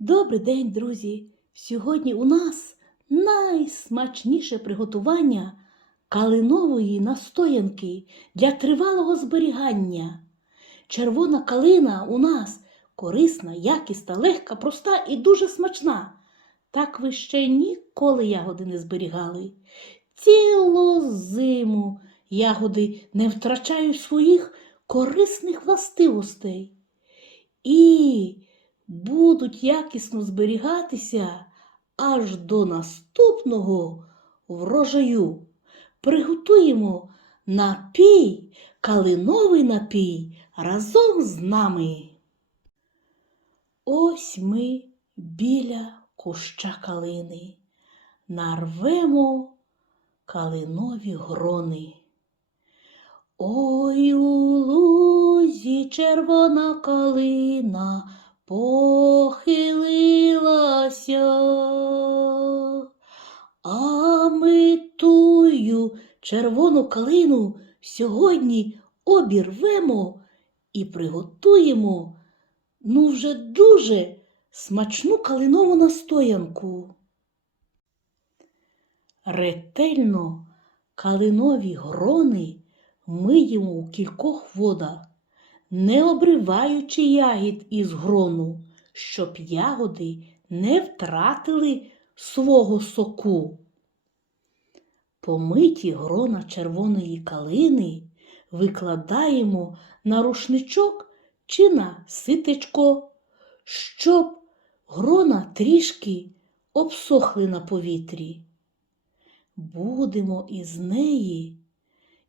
Добрий день, друзі! Сьогодні у нас найсмачніше приготування калинової настоянки для тривалого зберігання. Червона калина у нас корисна, якісна, легка, проста і дуже смачна. Так ви ще ніколи ягоди не зберігали. Цілу зиму ягоди не втрачають своїх корисних властивостей. І будуть якісно зберігатися аж до наступного врожаю. Приготуємо напій, калиновий напій разом з нами. Ось ми біля куща калини. Нарвемо калинові грони. Ой у лузі червона калина похилилася, а ми тую червону калину сьогодні обірвемо і приготуємо ну вже дуже смачну калинову настоянку. Ретельно калинові грони миємо у кількох водах, не обриваючи ягід із грону, щоб ягоди не втратили свого соку. Помиті грона червоної калини викладаємо на рушничок чи на ситечко, щоб грона трішки обсохли на повітрі. Будемо із неї,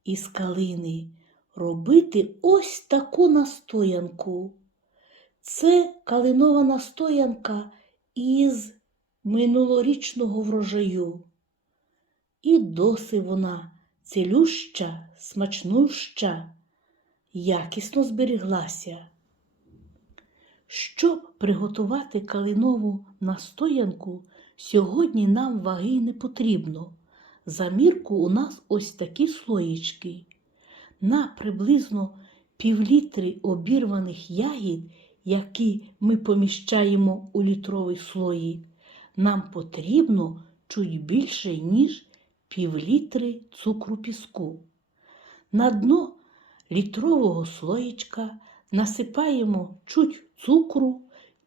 із калини, робити ось таку настоянку. Це калинова настоянка із минулорічного врожаю. І досі вона цілюща, смачнуща, якісно зберіглася. Щоб приготувати калинову настоянку, сьогодні нам ваги не потрібно. За мірку у нас ось такі слоїчки. На приблизно півлітри обірваних ягід, які ми поміщаємо у літровий слої, нам потрібно чуть більше, ніж півлітри цукру піску. На дно літрового слоїчка насипаємо чуть цукру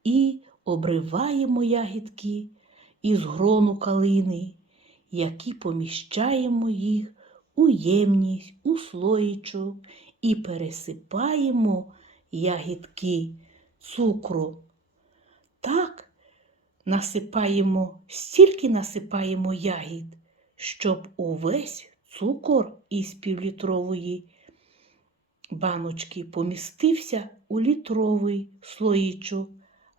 і обриваємо ягідки із грону калини, які поміщаємо їх у ємність, у слоїчок і пересипаємо ягідки цукру. Так насипаємо, стільки насипаємо ягід, щоб увесь цукор із півлітрової баночки помістився у літровий слоїчок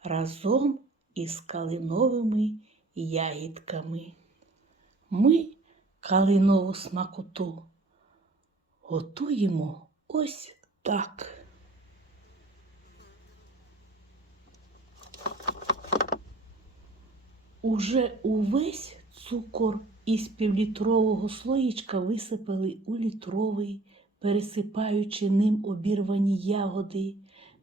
разом із калиновими ягідками. Ми калинову смакоту готуємо ось так. Уже увесь цукор із півлітрового слоїчка висипали у літровий, пересипаючи ним обірвані ягоди.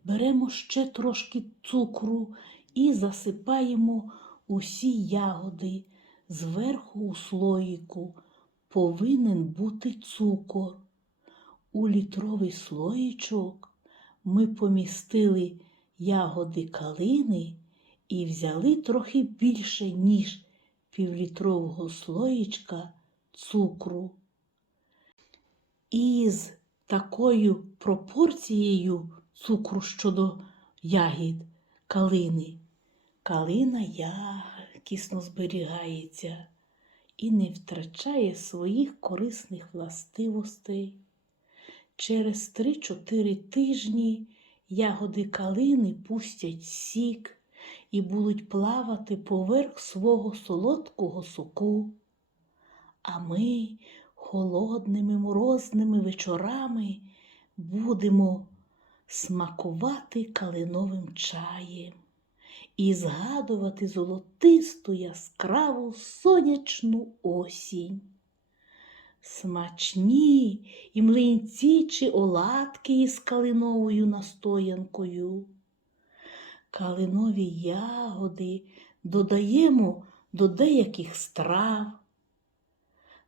Беремо ще трошки цукру і засипаємо усі ягоди. Зверху у слоїку повинен бути цукор. У літровий слоїчок ми помістили ягоди калини і взяли трохи більше, ніж півлітрового слоїчка цукру. І з такою пропорцією цукру щодо ягід калини. Калина якісно зберігається і не втрачає своїх корисних властивостей. Через 3-4 тижні ягоди калини пустять сік і будуть плавати поверх свого солодкого соку. А ми холодними морозними вечорами будемо смакувати калиновим чаєм і згадувати золотисту яскраву сонячну осінь. Смачні і млинці чи оладки із калиновою настоянкою. калинові ягоди додаємо до деяких страв.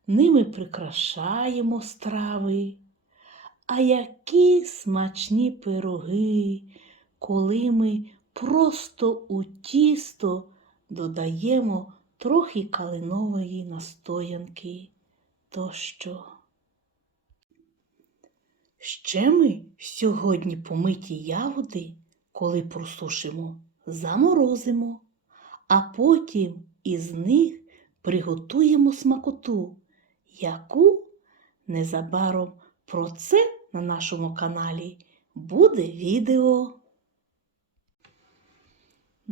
Ними прикрашаємо страви. А які смачні пироги, коли ми просто у тісто додаємо трохи калинової настоянки тощо. Ще ми сьогодні помиті ягоди, коли просушимо, заморозимо, а потім із них приготуємо смакоту, яку незабаром про це на нашому каналі буде відео.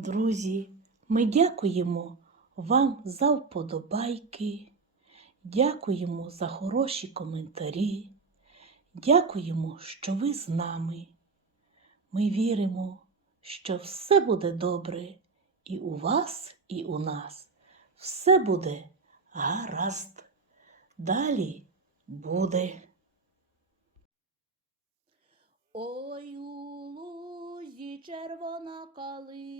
Друзі, ми дякуємо вам за вподобайки, дякуємо за хороші коментарі, дякуємо, що ви з нами. Ми віримо, що все буде добре і у вас, і у нас. Все буде гаразд. Далі буде. Ой у лузі червона калина